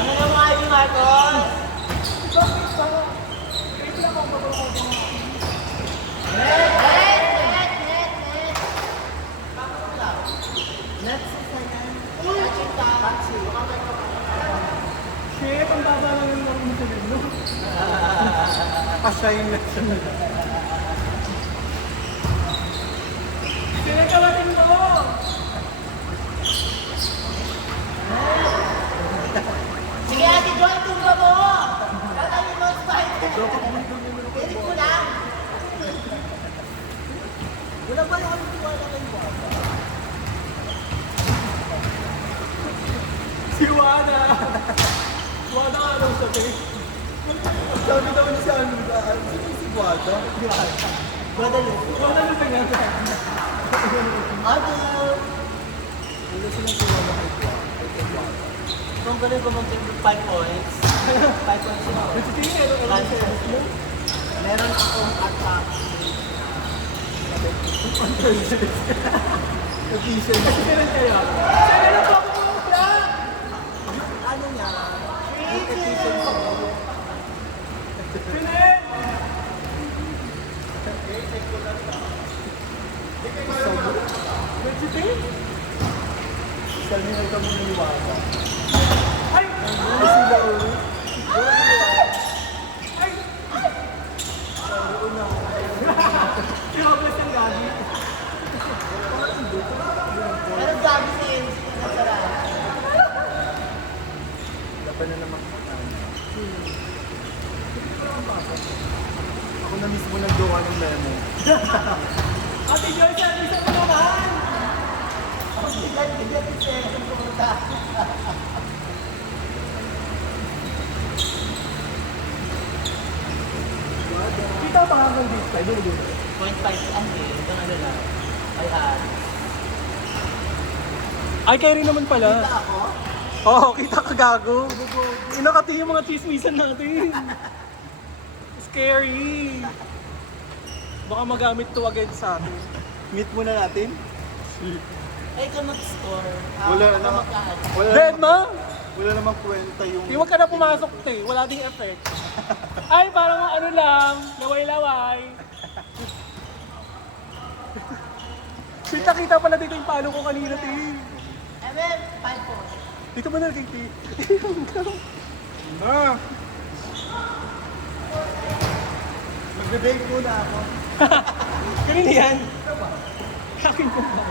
Ano na mga Ivy Marcos? Bakit ba? Wait lang ako mag-uubong. Net! Net sa sayan. Touching taxi. Shit, ang baba lang yung mga musulin, no? Pasya yung lesson nila. Sinagawatin mo! Sige, Ate Joy, tumba mo! Patayin mo ang spider! Pilit ko lang! Wala ba yung tiwala kayo mo? Si Wada! Wada ka lang sabi. Sabi naman siya, ano ba? Sino si Wada? Guadalupe. Wada na nga sa Ate! Wala silang tiwala kay Wada. Kung ganun ko mag-take 5 points. 5 points yun ako. Nagsitingin, ano lang siya? Meron akong attack. Nag-isip. Nagsitingin kayo. Siya meron pa ako mga plan! Ano niya? Repetition pa mo. Pinin! Nagsitingin? Terminal ka muna ni Wada. Ay! Ano sila ulit? Ay! Pinakablas ng gabi. Pero sabi sa MC ko na sarap. Dapat na naman. Ako na mismo naggawa ng memo. Ate Joy, sabi sa mo naman! Bigyan si Sir kung pumunta. Kita pa nga ng disc. Ay, dulo. 0.5 ang ito na nila. Ay, Ay, kayo rin naman pala. Kita ako? Oo, kita ka gago. Inakati yung mga chismisan natin. Scary. Baka magamit to against sa atin. Meet muna natin. Ay, ka mag-score. Wala Ako naman. magkaan. Dead ma? Wala namang kwenta yung... Di wag ka na pumasok, te. Wala ding effect. Ay, parang ano lang. Laway-laway. Kita-kita pala dito yung palo ko kanina, te. Eh, well, 5 points. Dito mo na kay te. Na! Magbe-bake muna ako. Kanina yan. Akin ko ba?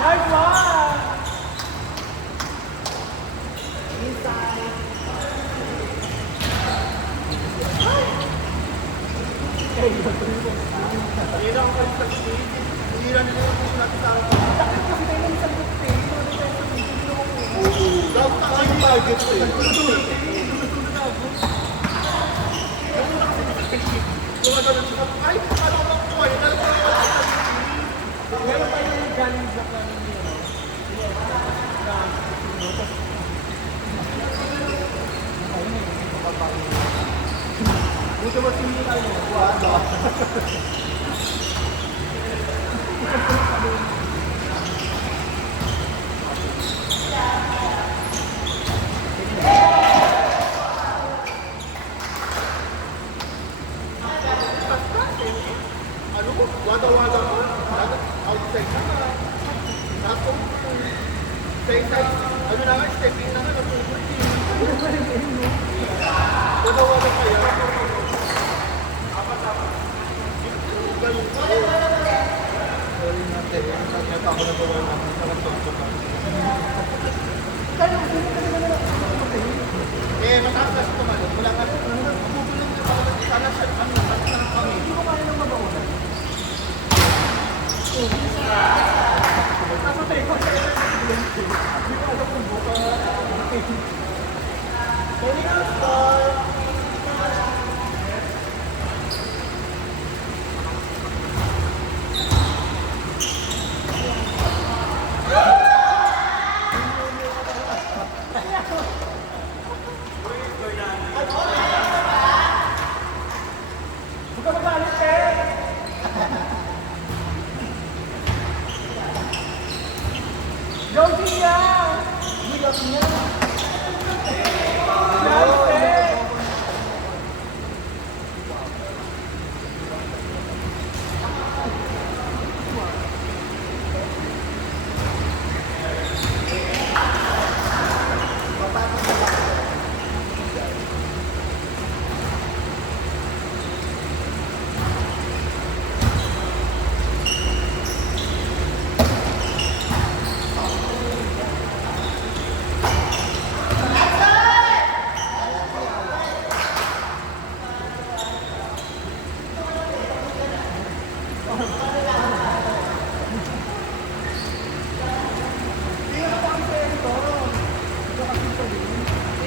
Nice one! Dapat ako yung target ko eh. Ay, paano ko makuha yun? Meron tayo yung galing block namin dito. Buto ba sindi tayo? Wada. Ano mo? Wada-wada mo? Outside ka na. Tapos, side-side. Ano na nga, stepping na nga. Wada-wada kaya. Ganun pa. Sorry natin. Nagkata ako na gawa namin. Nagkata ka. Mataas kasi ito man. Wala ka. Google lang. Sana siya. Kaso tayo ko sa hindi ko alam kung buka. Pwede ka score. Huwag ka magalit eh! Go, Tia! Hilap niya. Galit eh!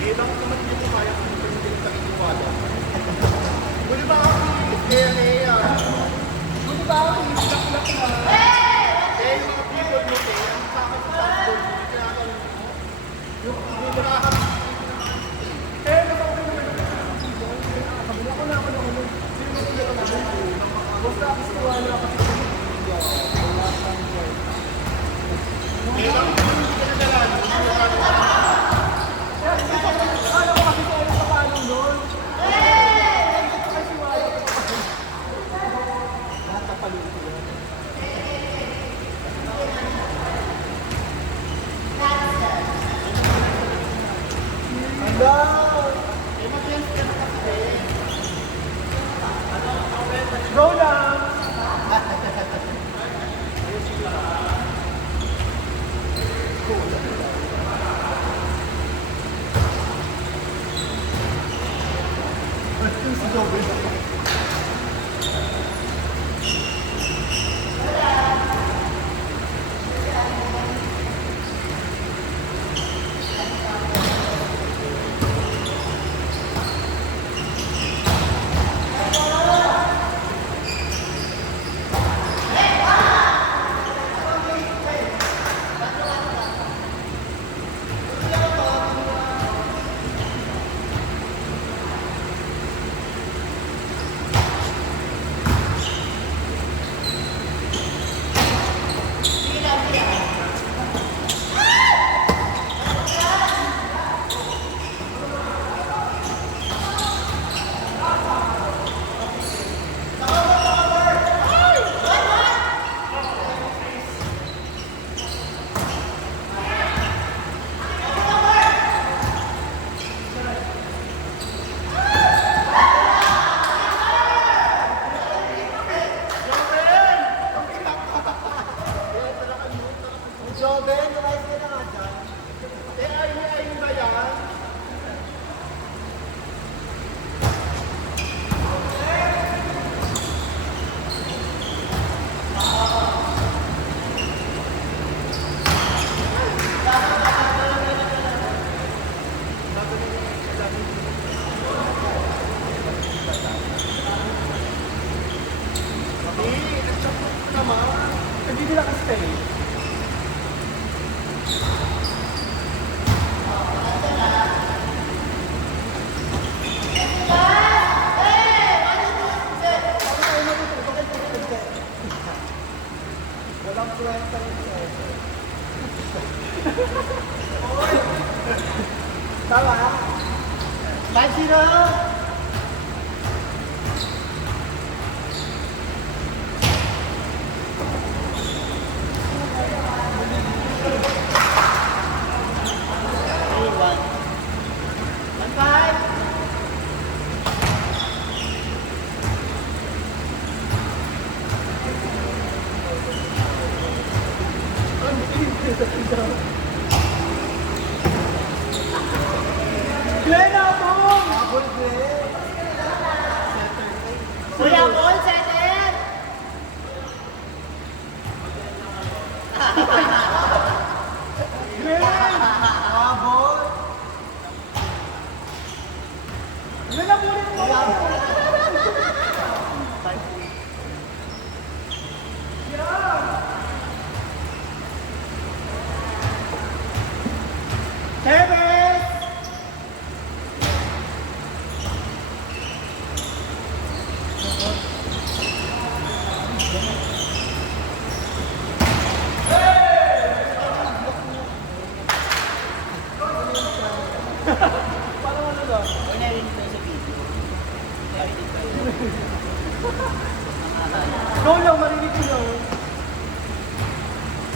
Eh, bakit naman hindi ko kaya kung hindi sa inuwala? Pwede ba ako DNA Buti ba ako iisak-lak na? Eh, yung mga people mo, ang sa akin sa passport, yung kinakaroon mo. Yung nakakapit. Eh, nakakawin naman ako sa people. Nakakawin ako na ako na ulo. Sino mo ulit ako na ulo? Basta ako sa wala kasi sa media. Wala kang work. Eh, bakit naman hindi ka nagalan? Kaya hindi ko alam ko kasi kaya sa kanong doon. Kasi wala ko pa. Lahat ng paluto yun. Handa. Eh, mag-lens ka na kasi. Go lang! Si Joby. Joby, lumayas ka na nga dyan. Eh, ay ba yan? Eh, nagsasabi ko naman. Hindi nila ka-stay. Walang kwenta rin Tama? 5-0. Glenn, abong! Double grade. Kuya, ball, setter.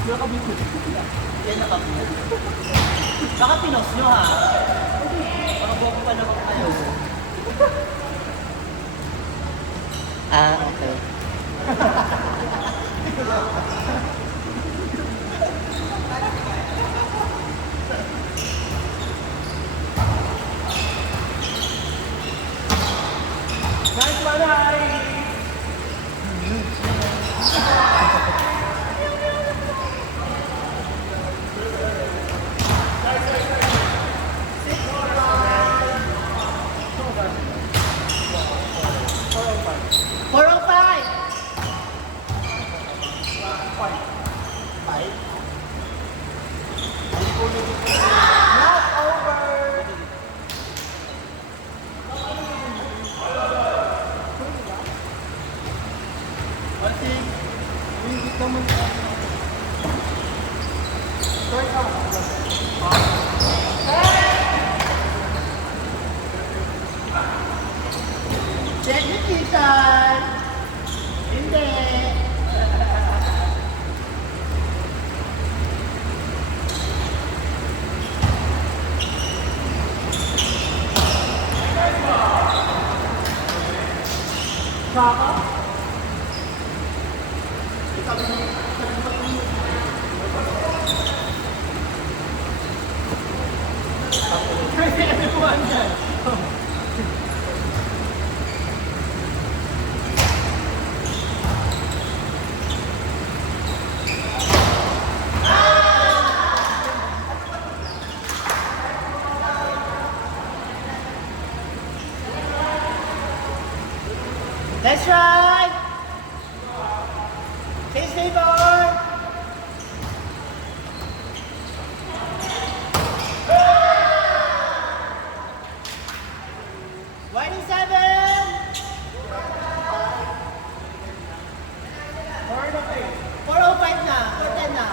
Yan nakapit. Baka pinos nyo ha. Baka boko pa naman kayo. Ah, okay. Nice manay! Four oh five. Not over! Hindi naman start out. Check the kitchen. Hindi. Saka? Kasi everyone yan. Let's try. Change neighbor. Winding 7. 405 na. 410 na.